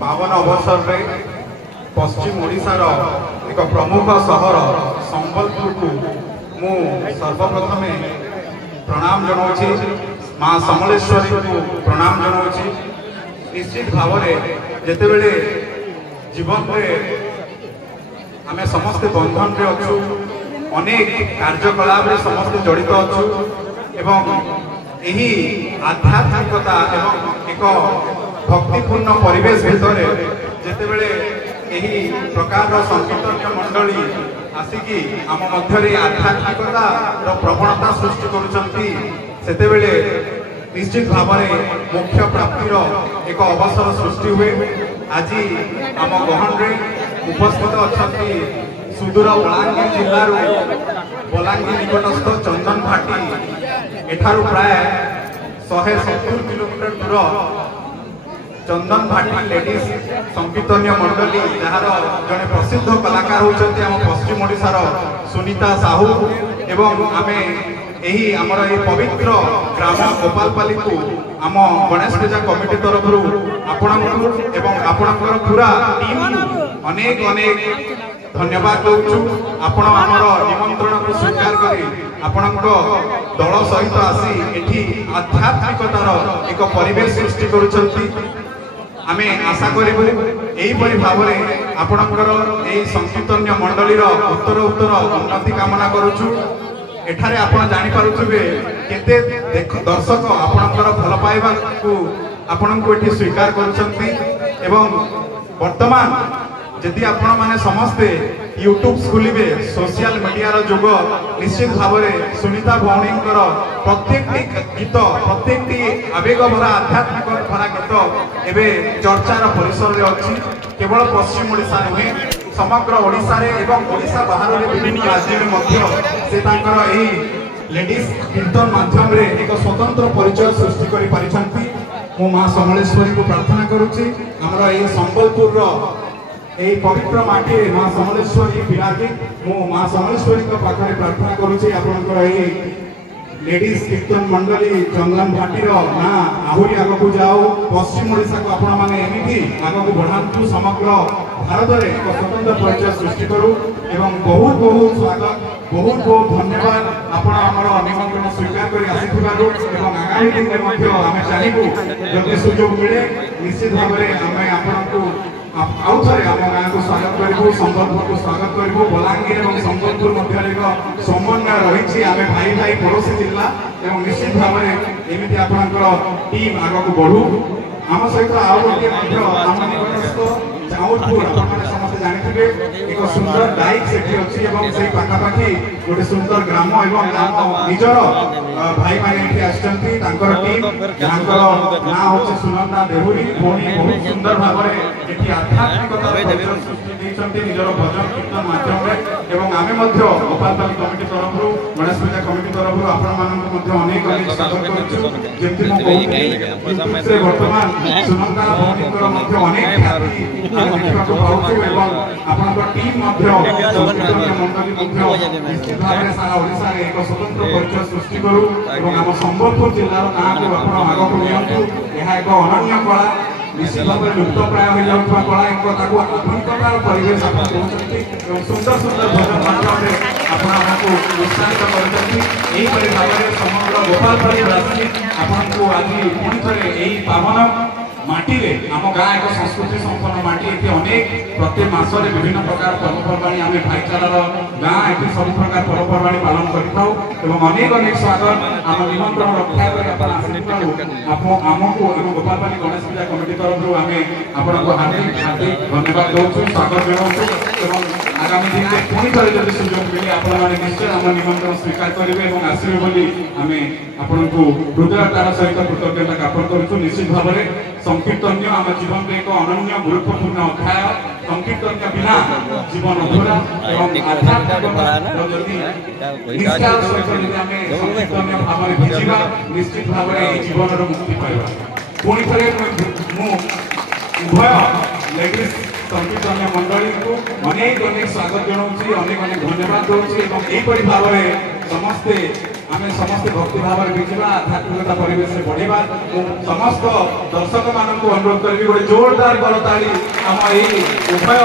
पावन अवसर में पश्चिम ओडिशार एक प्रमुख सहर संबलपुर को मु सर्वप्रथमे प्रणाम जनाऊँगी, माँ समलेश्वरी को प्रणाम जनाऊँगी। निश्चित भाव में जिते बड़े जीवन में आम समस्ते बंधन रे अच्छु, अनेक कार्यकलाप समस्ते जड़ित अच्छु एवं यही आध्यात्मिकता एवं एक भक्तिपूर्ण परिवेश भितर जिते बड़े यही प्रकार संकीर्तन मंडली आसिकी आम मध्य आध्यात्मिकता प्रवणता सृष्टि करुचंती सेतेबेले निश्चित भाव में मोक्ष प्राप्तिर एक अवसर सृष्टि हुए। आज आम गहन उपस्थित अच्छा सुदूर बलांगीर जिलार बलांगीर निकटस्थ चंदन घाटी एठारू प्राय 170 किलोमीटर दूर चंदन घाटी लेडीज संकीर्तन मंडली जार जड़े प्रसिद्ध कलाकार होती आम पश्चिम ओडिशार सुनीता साहू एवं आमे यही आमर ये पवित्र ग्राम गोपालपाली को आम गणेश पूजा कमिटी तरफ आपण पूरा टीम अनेक अनेक धन्यवाद दूँ। आपण आमर निमंत्रण को स्वीकार करी आपण दल सहित आसी एठी आध्यात्मिकतार एक परिवेश सृष्टि करुछंती। आमे आशा करिबु एहीपरि भाव में आपणकर एही संकीर्तन मंडलीर उत्तर उत्तर उन्नति कामना करुछु। एठारे आपण जानि पारुथिबे केते दर्शक आपणकर भल पाइबा को आपणको एठी स्वीकार करुछंती एवं वर्तमान यदि आपण माने समस्ते यूट्यूब खोलिबे सोशल मीडिया जुग निश्चित भाव में सुनीता भौणींकर प्रत्येक गीत प्रत्येक आवेग भरा आध्यात्मिक भरा गीत एवं चर्चार परिसर में अच्छी। केवल पश्चिम ओडिशा नुहे समग्र ओडिशा रे एवं ओडिशा बाहर रे विभिन्न राज्य में मध्य से तांकर एही लेडीज कीर्तन माध्यम रे एक स्वतंत्र परिचय सृष्टि करि परिछंती। मो मां समलेश्वरी को प्रार्थना करूची हमरा एही संबलपुर रो एही पवित्र माटी मां समलेश्वरी विराजी मो मां समलेश्वरी को पाखरे प्रार्थना करूची आपनकर एही लेडीज कीर्तन मंडली चंदन घाटीर ना आहुरी आग को जाओ पश्चिम ओडिशा को आपण माने एमिति आग को बढ़ातु समग्र भारत में एक स्वतंत्र परिचय सृष्टि करू एवं बहुत बहुत स्वागत बहुत बहुत धन्यवाद आपण आमर निमंत्रण स्वीकार कर आसीथिबारु एवं आगामी दिन में मध्य आमे चाहबू जदि सुयोग मिले निश्चित भाव में आमे आपनकु आउ थे आम गाँव को स्वागत करूँ, संबलपुर को स्वागत करूँ। बलांगीर और संबलपुर मध्य एक समन्वय रही आम भाई भाई पड़ोशी जिला एवं निश्चित भाव में एमती आपंकर टीम आग को बढ़ू। आम सहित आउ गोटे आम निकटस्थ चाउरपुर आपने समस्त जानी एक सुंदर डाइक सेठी अच्छी से पाखापाखि गोटे सुंदर ग्राम एवं निजर भाई मैंने आसती टीम ना हूँ सुनंदा देहुरी भौणी बहुत सुंदर भाव में ये आध्यात्मिकता सृष्टि निजर भजन कीर्तन माध्यम आमे गोपालपाली कमिटी तरफ गणेश पूजा कमिटी तरफ आपण अनेक अनेक स्वागत कर वर्तमान सुनंदा भौणी अनेक टीम निश्चित भाव में सारा ओडिशा रे एक स्वतंत्र परिचय सृष्टि करू आम संबलपुर जिलार नाम को आग को नियंतु। यह एक अनन्य कला निश्चित भाव में लुप्त प्राय हो जाउथबा कला आधुनिकतार परिवेश आप सुंदर सुंदर भजन माध्यम आपको उत्साहित कर समग्र गोपालपाली आपको आज पुणी थे यही पावन माटी रे आम गाँ एक संस्कृति संपन्न माटी ये अनेक प्रत्येक मसरे विभिन्न प्रकार पर्वपर्वाणी आम भाईचारार गाँ ये सब प्रकार पर्वपर्वाणी पालन कर अनेक अनेक स्वागत आम निमंत्रण रक्षा कर आमको आम गोपालपाली गणेश पूजा कमिटी तरफ आम आपको हार्दिक हार्दिक धन्यवाद दूँ स्वागत जनाऊँ। आगामी दिन में पुणी थे जब सुयोग मिले आपने निश्चय आम निमंत्रण स्वीकार करेंगे और आसवे बोली आम आपन को हृदयतार सहित कृतज्ञता ज्ञापन करूँ। निश्चित भाव में संकीर्तन आम जीवन में एक अनन्य गुरुत्वपूर्ण अध्याय संकीर्तन के बिना जीवन अधूरा एवं निश्चित भाव में जीवन मुक्ति पाइबा। पुणी थे उभय लेडीज संकीर्तन मंडली को अनेक अनेक स्वागत जनाऊँ अनेक अनेक धन्यवाद दूसरी भाव में समस्ते आम समस्त भक्ति भाव बिचवा आध्यात्मिकता परिवेश बढ़िया समस्त दर्शक मान अनुरोध करी गोटे जोरदार गरताड़ी आम उभय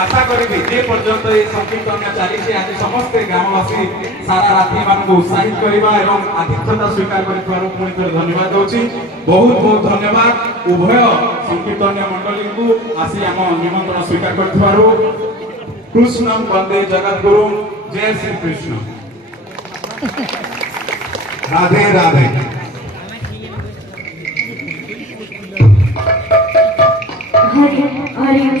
आशा करी जे पर्यंत ये संकीर्तन चली आज समस्ते ग्रामवासी सारा राति मान उत्साहित करवा और आतिथ्यता स्वीकार कर धन्यवाद दूसरी बहुत बहुत धन्यवाद उभय संकीर्तन मंडली को आसी आम निमंत्रण स्वीकार कर कृष्ण वंदे जगत गुरु जय श्री कृष्ण राधे राधे हरि हरि